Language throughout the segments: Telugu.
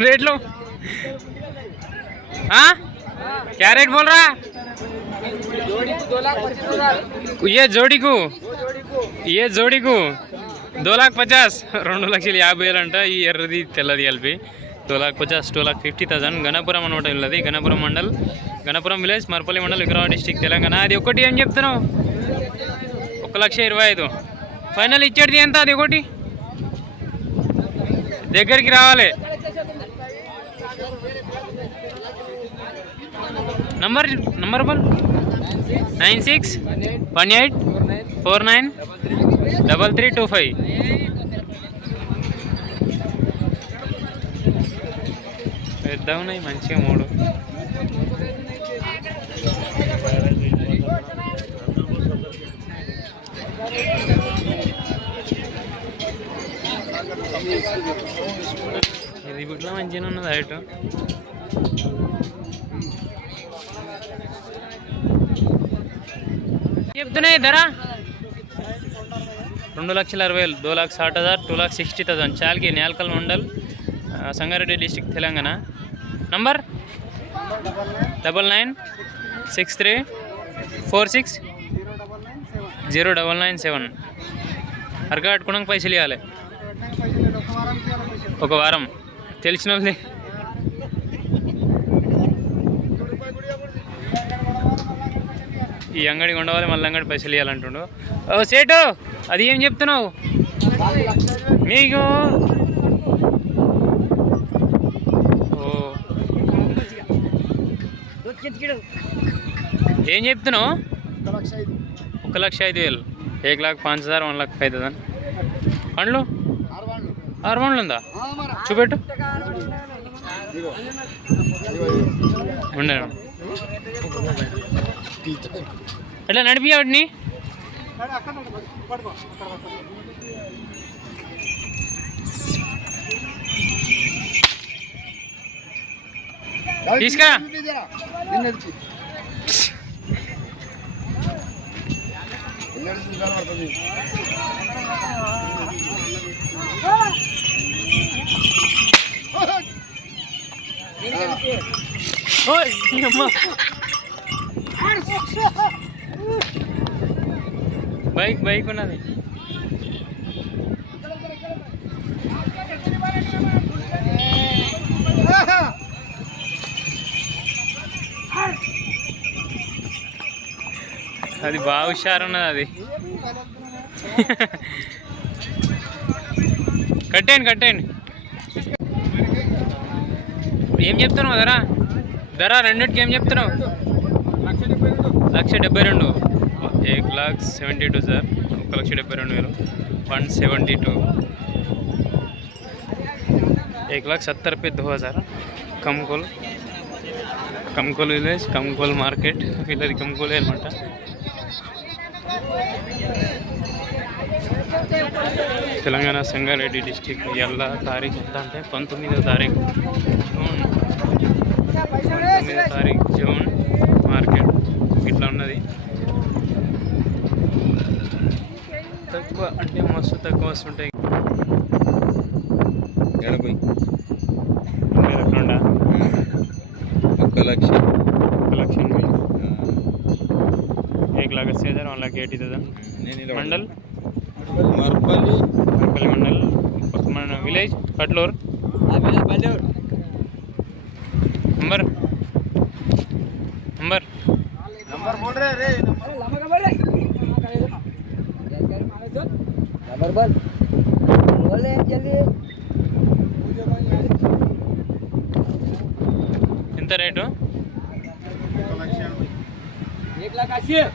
रेट लो हाँ क्या रेट बोल रहा ये जोड़ी को ఏ జోడీకు దో లాక్ పచాస్ రెండు లక్షల యాభై వేలు అంట ఈ ఎర్రది తెల్లది కలిపి two lakh పచాస్ two lakh fifty thousand Ganapuram అనమాట ఉన్నది గణపురం మండల్ గణపురం విలేజ్ మరపల్లి మండల్ విక్రవాడ డిస్టిక్ తెలంగాణ అది ఒకటి ఏం చెప్తున్నావు ఒక లక్ష ఇరవై ఐదు ఫైనల్ ఇచ్చేది ఎంత అది ఒకటి దగ్గరికి రావాలి Number number one nine six one eight four nine double three two five పెద్ద ఉన్నాయి మంచిగా మూడు. ఇది ఇట్లా మంచిగా ఉన్నది హైట్. చెప్తున్నాయి ధర? రెండు లక్షల అరవై వేలు. దో లాక్ సాట్ హజార్ two lakh sixty thousand. Chalki Nyalkal mandal Sangareddy district Telangana. Number? Double nine six three four six zero double nine seven. అరగా పైసలు ఇవ్వాలి. ఒక వారం. తెలిసిన ఈ అంగడి ఉండవాలి మళ్ళీ అంగడి పైసలు ఇవ్వాలంటుండు ఓ సేటు అది ఏం చెప్తున్నావు? మీకు ఓ. ఏం చెప్తున్నావు? ఒక లక్ష ఐదు వేలు. ఏక్ లాక్ పాంచ్ హజార్ వన్ లాక్ ఫైవ్ పండ్లు? ఆరు ఉందా? చూపెట్టు. ఉండే. ఎట్లా నడిపి వాటిని? తీసుకురా. ఓయ్ బైక్ బైక్ ఉన్నది. అది బాగా హుషారున్నది అది. కట్టేయండి కట్టేయండి. ఏం చెప్తున్నావు కదరా ధర రెండింటికి ఏం చెప్తున్నావు లక్ష డెబ్బై రెండు ఏక్ లాక్ సెవెంటీ టూ సార్ ఒక లక్ష డెబ్బై రెండు వేలు వన్ సెవెంటీ టూ एक लाख सत्तर पे दो हज़ार कमकोल కమ్కోల్ విలేజ్ కమ్కోల్ మార్కెట్ వీళ్ళది కమ్కోలే అనమాట తెలంగాణ సంగారెడ్డి డిస్టిక్ ఎలా తారీఖు ఎంత అంటే పంతొమ్మిదో తారీఖు జూన్ పంతొమ్మిదో తారీఖు జూన్ మార్కెట్ ఇట్లా ఉన్నది తక్కువ అంటే మస్తు తక్కువ వస్తుంటాయి ఎనభై మీరు ఎక్కడుండా ఒక్క లక్ష ఒక లక్ష ఎనభై एक लाख अस्सी हज़ार वन लाख एटी थाउजेंड నేను ఇలా मंडल మర్పల్లి मरपल्ली मंडल మన విలేజ్ number? Number? Number બોલ રે રે નંબર. બોલ. બોલ રે જલ્દી ఎంత రేటు? એક લાખ આશી.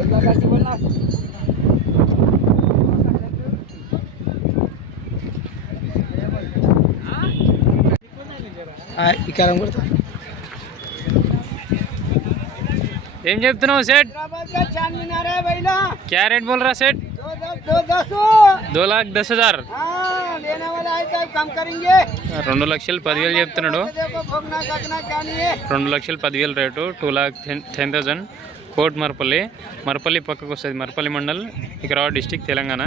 એક લાખ આશી બોલ ના. बोलना ఇక్కడ కొడతా ఏం చెప్తున్నావు సెట్ चांदमीनार है भैया क्या रेट बोल रहा सेट दो दस दो दस दो लाख दस हजार हाँ लेने वाला है तो कम करेंगे రెండు లక్షలు పదివేలు చెప్తున్నాడు देखो भोगना कटना क्या नहीं है రెండు లక్షలు పదివేలు rate two lakh ten ten thousand quote Marapalli Marapalli పక్కకు వస్తుంది మరపల్లి మండల్ వికారాబాద్ డిస్టిక్ తెలంగాణ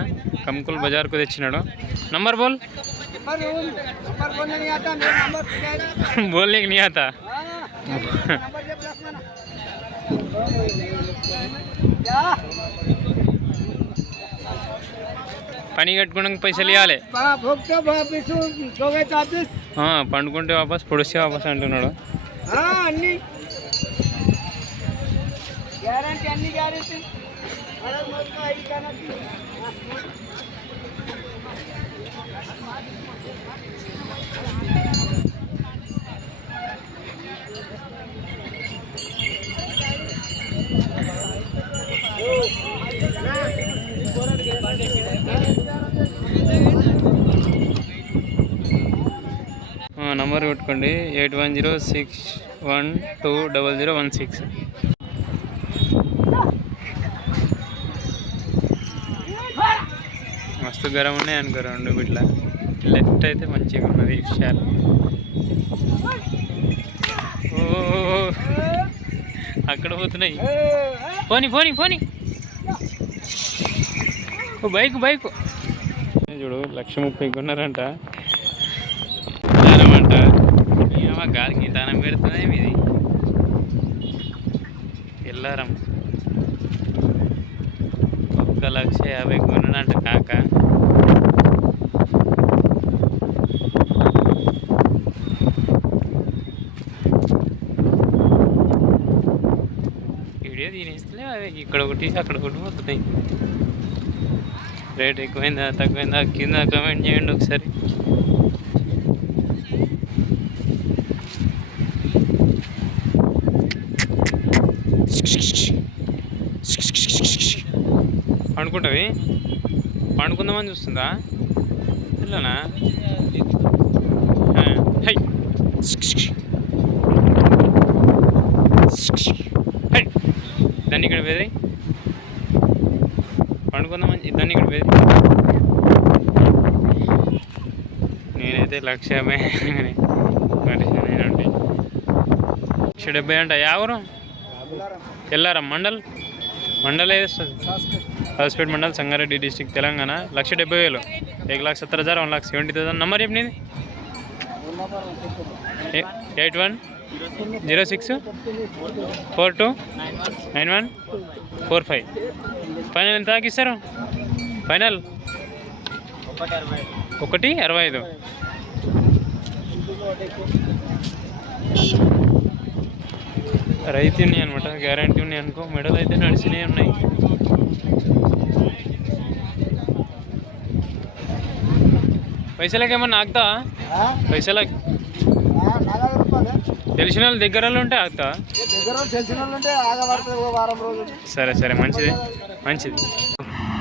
కంకుల్ బజార్కు తెచ్చినాడు నంబర్ బోల్ नंबर नंबर बोलने नहीं आता मेरा नंबर क्या है బోల్నే నీ ఆతా हाँ, नंबर जब रख लेना क्या పని కట్టుకోవడానికి పైసలు ఇవ్వాలి हाँ भोगते वापिस सो गए चापीस ఆ, పండుకుంటే వాపస్ పొడిస్తే వాపస్ అంటున్నాడు हाँ अन्नी గ్యారంటీ అన్ని గ్యారంటీ నెంబర్ కొట్టుకోండి eight one zero six one two double zero one six. మస్తు గరం ఉన్నాయి అనుకో రెండు బిట్ల లెఫ్ట్ అయితే మంచిగా ఉన్నది విషయాలు ఓ అక్కడ పోతున్నాయి. పోనీ పోనీ పోనీ. ఓ బైక్ బైక్. చూడు లక్ష ముప్పై కొన్నారంట. ఏమో గాలికి దానం పెడుతున్నాయి ఇది ఎల్లారం. ఒక్క లక్ష యాభై కొన్నాడంట కాక. వీడియో తినేస్తలే అవి ఇక్కడ ఒకటి అక్కడ ఒకటి పోతున్నాయి. రేట్ ఎక్కువైందా తక్కువైందా కింద కమెంట్ చేయండి ఒకసారి. పండుకుంటుంది? పండుకుందామని చూస్తుందా? ఆ, హై. హై. దాన్ని ఇక్కడ బెదిరి పండుకుందామని దాన్ని ఇక్కడ బెదిరి నేనైతే లక్ష్యమే మనిషి లక్ష డెబ్బై అంట. యావరు ఎల్లారం మండల్? మండల్ ఏది వస్తుంది హౌస్పేట్ మండల్ సంగారెడ్డి డిస్టిక్ తెలంగాణ. లక్ష డెబ్బై వేలు. ఏక లక్ష సత్తర్ హజార్ one lakh seventy thousand. Number చెప్పినది eight one? Zero six? Four two? Nine one? Four five. Final ఎంత తాకిస్తారు ఫైనల్? ఒకటి అరవై ఐదు. రైతు ఉన్నాయి అనమాట గ్యారంటీ ఉన్నాయి అనుకో మెడల్ అయితే నడిచినవి ఉన్నాయి. పైసలకి? ఏమన్నా ఆగుతా పైసలకి తెలిసిన వాళ్ళు దగ్గర వాళ్ళు ఉంటే ఆగుతా. సరే సరే మంచిది మంచిది.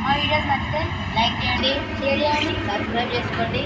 మా వీడియోస్ నచ్చితే లైక్ చేయండి షేర్ చేయండి సబ్స్క్రైబ్ చేసుకోండి.